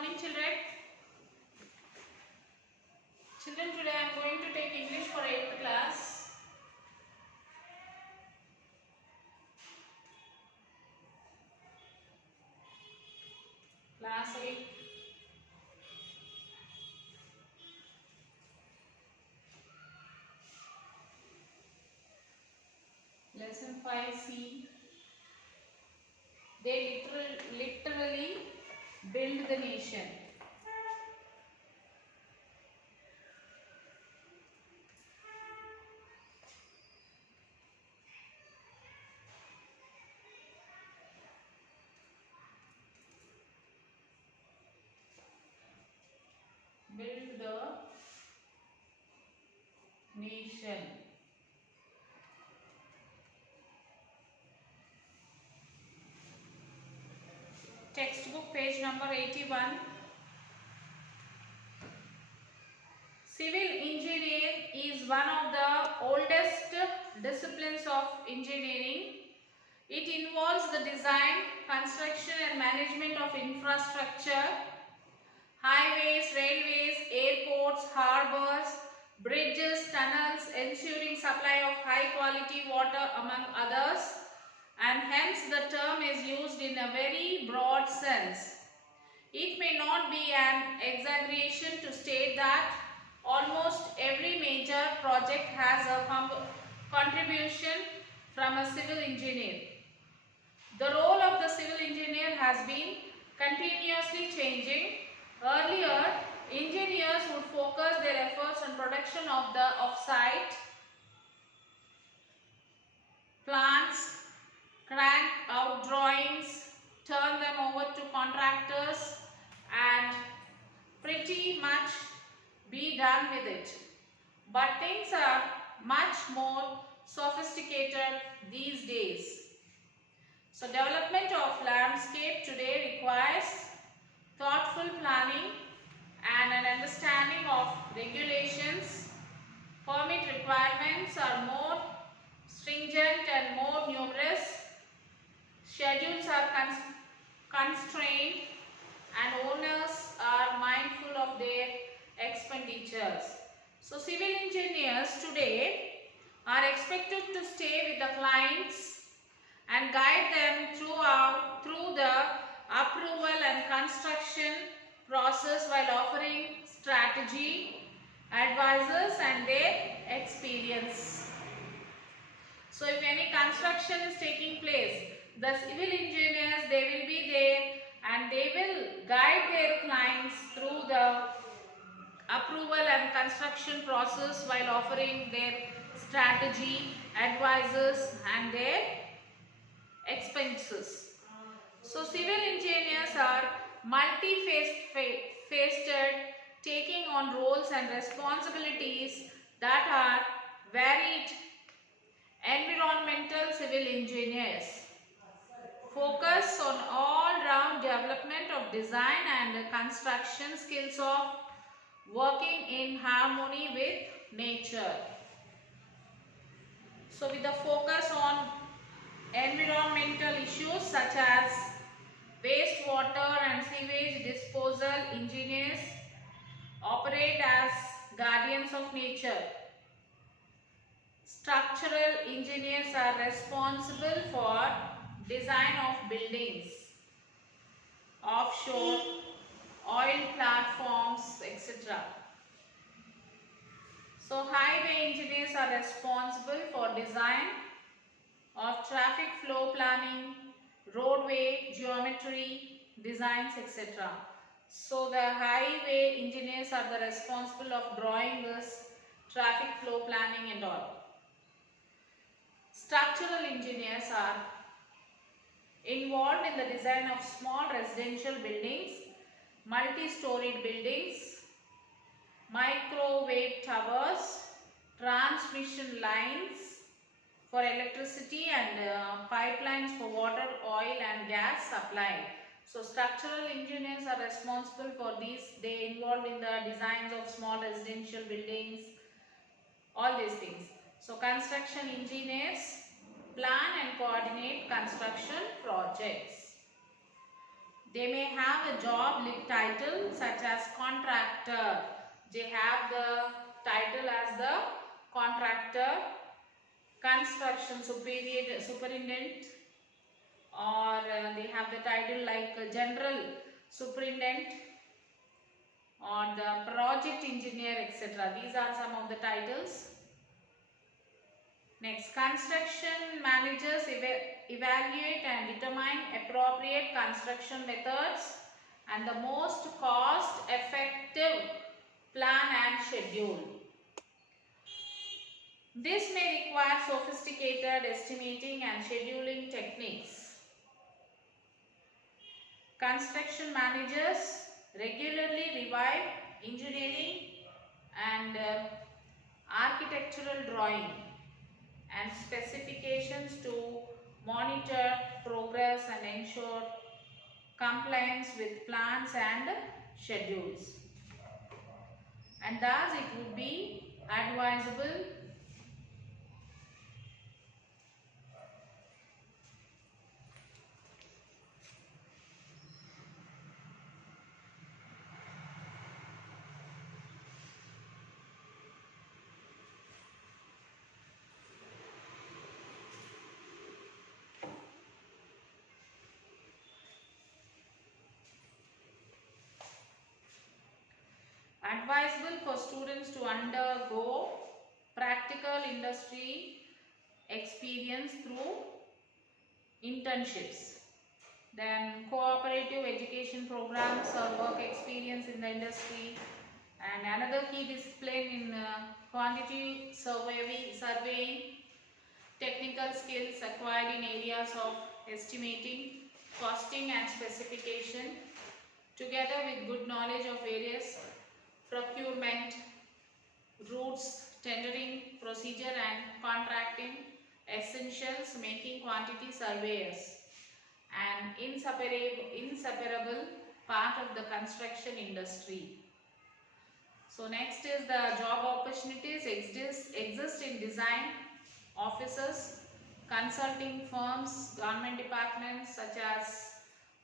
morning, children. Children, today I am going to take English for 8th class. Class 8. Lesson 5C. They literally build the nation. Build the nation. Textbook page number 81. Civil engineering is one of the oldest disciplines of engineering. It involves the design, construction and management of infrastructure, highways, railways, airports, harbors, bridges, tunnels, ensuring supply of high quality water among others, and hence the term is used in a very broad sense. It may not be an exaggeration to state that almost every major project has a contribution from a civil engineer. The role of the civil engineer has been continuously changing. Earlier, engineers would focus their efforts on production of the off-site plans, crank out drawings, turn them over to contractors, and pretty much be done with it. But things are much more sophisticated these days. So development of landscape today requires thoughtful planning and an understanding of regulations. Permit requirements are more stringent and more numerous. Schedules are constrained and owners are mindful of their expenditures. So civil engineers today are expected to stay with the clients and guide them through the approval and construction process while offering strategy, advices and their experience. So if any construction is taking place, the civil engineers, they will be there and they will guide their clients through the approval and construction process while offering their strategy, advices and their expenses. So civil engineers are multi-faceted, taking on roles and responsibilities that are varied. Environmental civil engineers focus on all-round development of design and construction skills of working in harmony with nature. So with the focus on environmental issues such as wastewater and sewage disposal, engineers operate as guardians of nature. Structural engineers are responsible for design of buildings, offshore, oil platforms, etc. So highway engineers are responsible for design of traffic flow planning, roadway geometry, designs, etc. So the highway engineers are the responsible of drawing this traffic flow planning and all. Structural engineers are involved in the design of small residential buildings, multi-storied buildings, microwave towers, transmission lines for electricity and pipelines for water, oil and gas supply. So structural engineers are responsible for these. They involved in the designs of small residential buildings, all these things. So construction engineers plan and coordinate construction projects. They may have a job title such as contractor. They have the title as the contractor, construction superintendent, or they have the title like general superintendent or the project engineer, etc. These are some of the titles. Next, construction managers evaluate and determine appropriate construction methods and the most cost effective plan and schedule. This may require sophisticated estimating and scheduling techniques. Construction managers regularly revise engineering and architectural drawing and specifications to monitor progress and ensure compliance with plans and schedules. And thus it would be advisable for students to undergo practical industry experience through internships. Then cooperative education programs or work experience in the industry. And another key discipline in quantity surveying, technical skills acquired in areas of estimating, costing and specification, together with good knowledge of various procurement routes, tendering procedure and contracting essentials, making quantity surveyors an inseparable part of the construction industry. So next is the job opportunities exist in design offices, consulting firms, government departments such as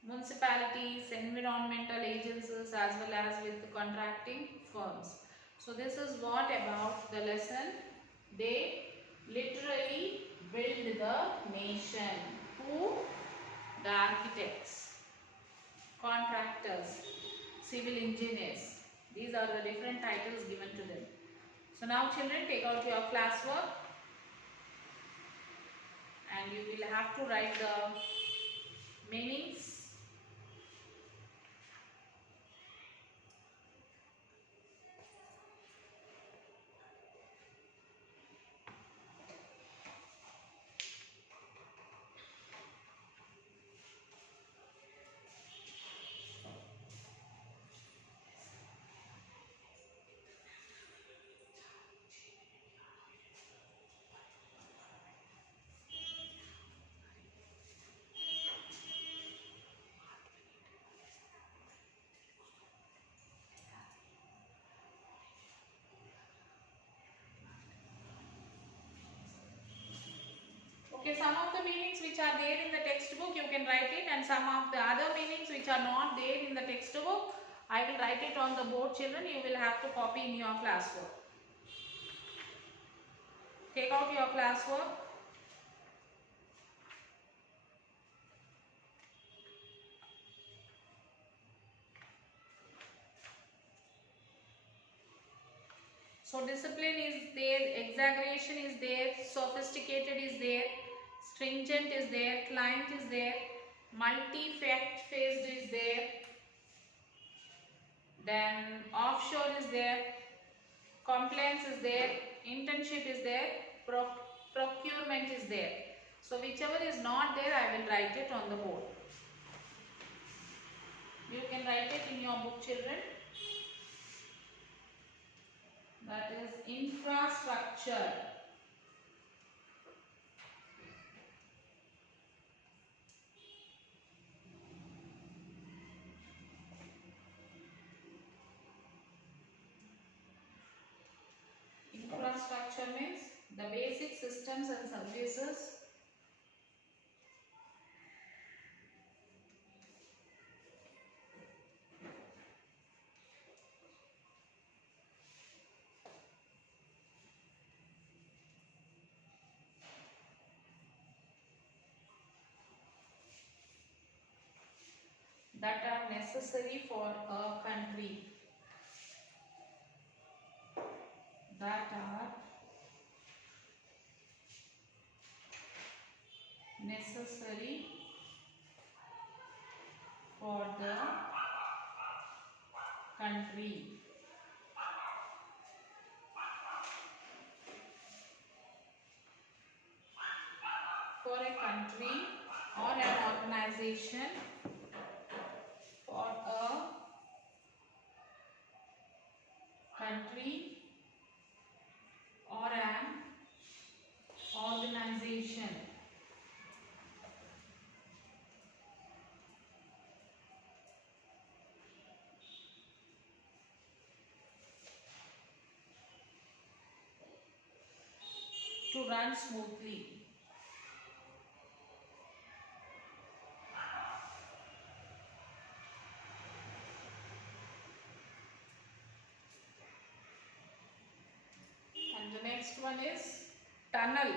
municipalities, environmental agencies, as well as with contracting firms. So this is what about the lesson. They literally build the nation. Who? The architects, contractors, civil engineers. These are the different titles given to them. So now children, take out your classwork and you will have to write the meanings. Okay, some of the meanings which are there in the textbook you can write it, and some of the other meanings which are not there in the textbook, I will write it on the board children. You will have to copy in your classwork. Take out your classwork. So discipline is there, exaggeration is there, sophisticated is there, stringent is there, client is there, multi-fact-faced is there, then offshore is there, compliance is there, internship is there, procurement is there. So whichever is not there, I will write it on the board. You can write it in your book children. That is infrastructure. Infrastructure means the basic systems and services that are necessary for a country. That are necessary for the country. For a country or an organization, for a country or an organization. To run smoothly. And the next one is tunnel.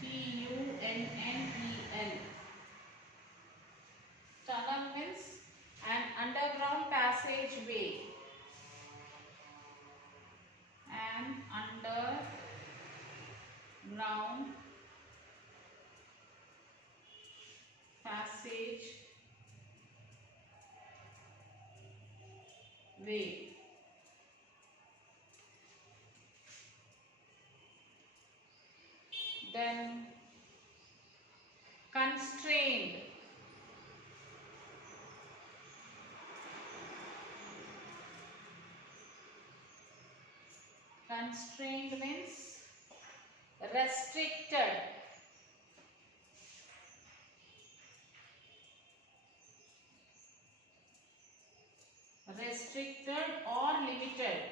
Tunnel. Tunnel means an underground passageway. An underground passageway. Then constrained. Constrained means restricted. Restricted or limited.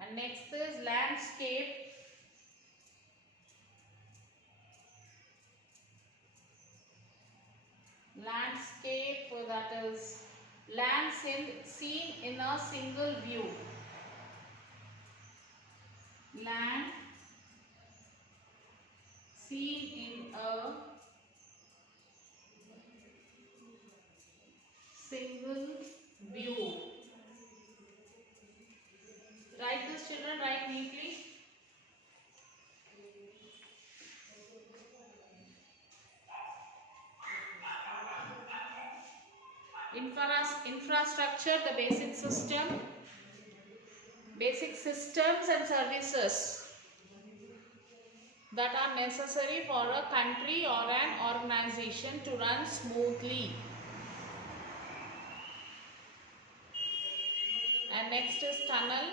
And next is landscape. Landscape, that is land seen in a single view. Land seen in a single view. Write this, children, write neatly. Infrastructure, the basic systems and services that are necessary for a country or an organization to run smoothly. And next is tunnel,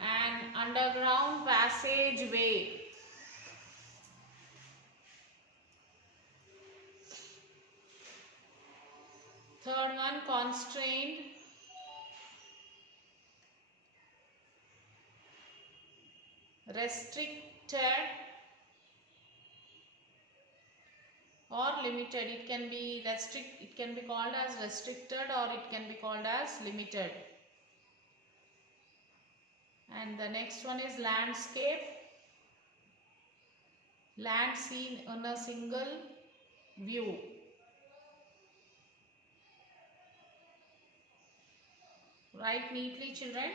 an underground passageway. Third one, constrained. Restricted or limited. It can be called as restricted or it can be called as limited. And the next one is landscape. Land seen in a single view. Write neatly, children.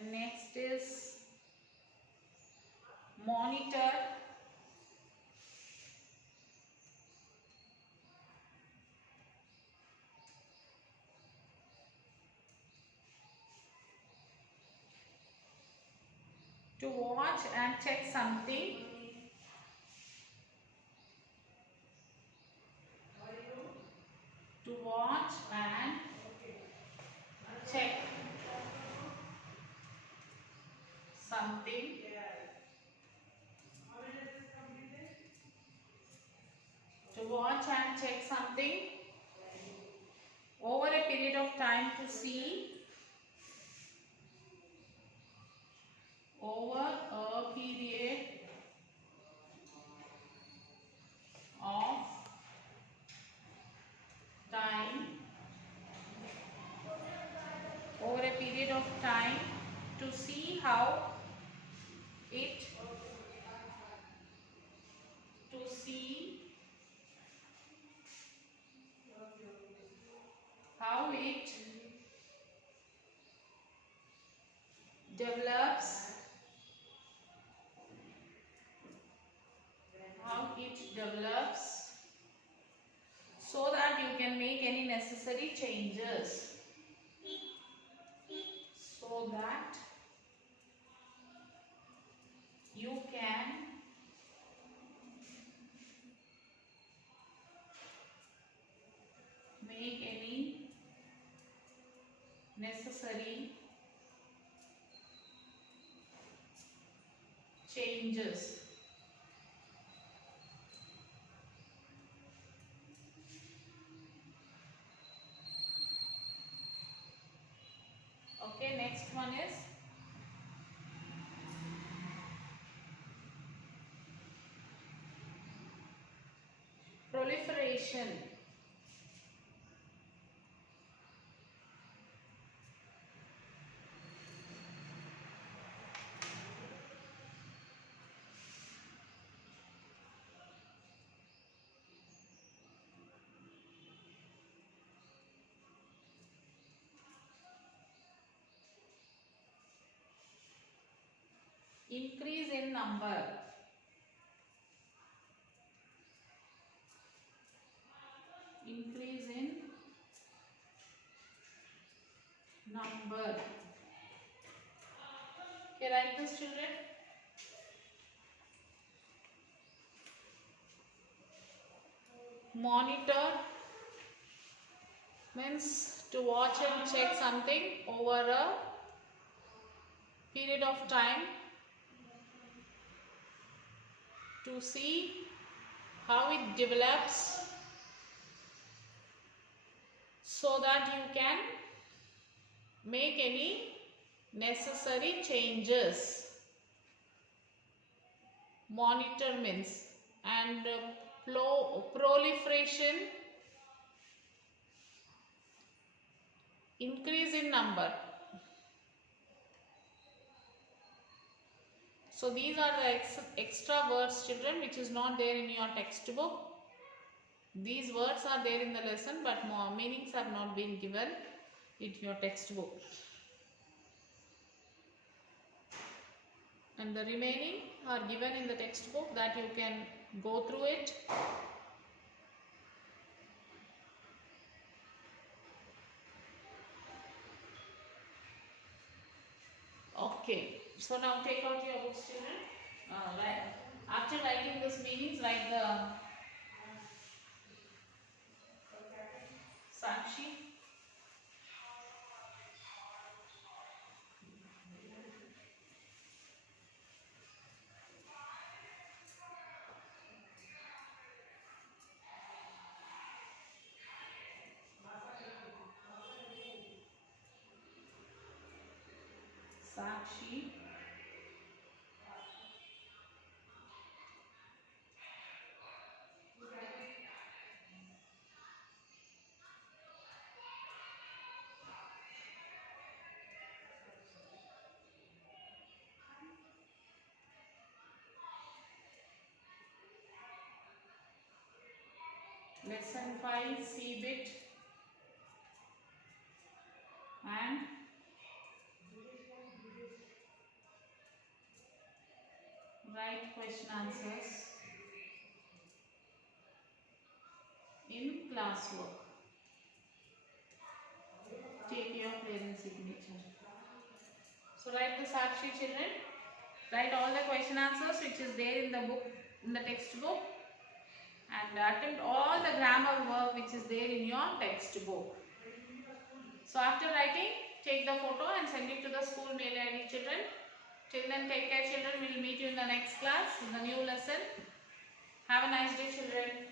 And next is monitor. To watch and check something. To watch and check something. To watch and check something over a period of time. To see over a period of time. Over a period of time. To see how it. To see how it develops. How it develops, so that you can make any necessary changes. So that you can make any necessary changes. Okay, next one is proliferation. Increase in number. Increase in number. Okay, write this, children. Monitor means to watch and check something over a period of time. To see how it develops, so that you can make any necessary changes. Monitor means, and proliferation, increase in number. So these are the extra words, children, which is not there in your textbook. These words are there in the lesson, but more meanings have not been given in your textbook. And the remaining are given in the textbook, that you can go through it. Okay, so now take out your books, children. After writing this meanings, write the Sakshi. Sakshi. Lesson 5, C-bit and write question answers in classwork. Take your parent signature. So write the Sakshi, children. Write all the question answers which is there in the book, in the textbook, and attempt all the grammar work which is there in your textbook. So after writing, take the photo and send it to the school mail ID, children. Till then, take care, children. We will meet you in the next class, in the new lesson. Have a nice day, children.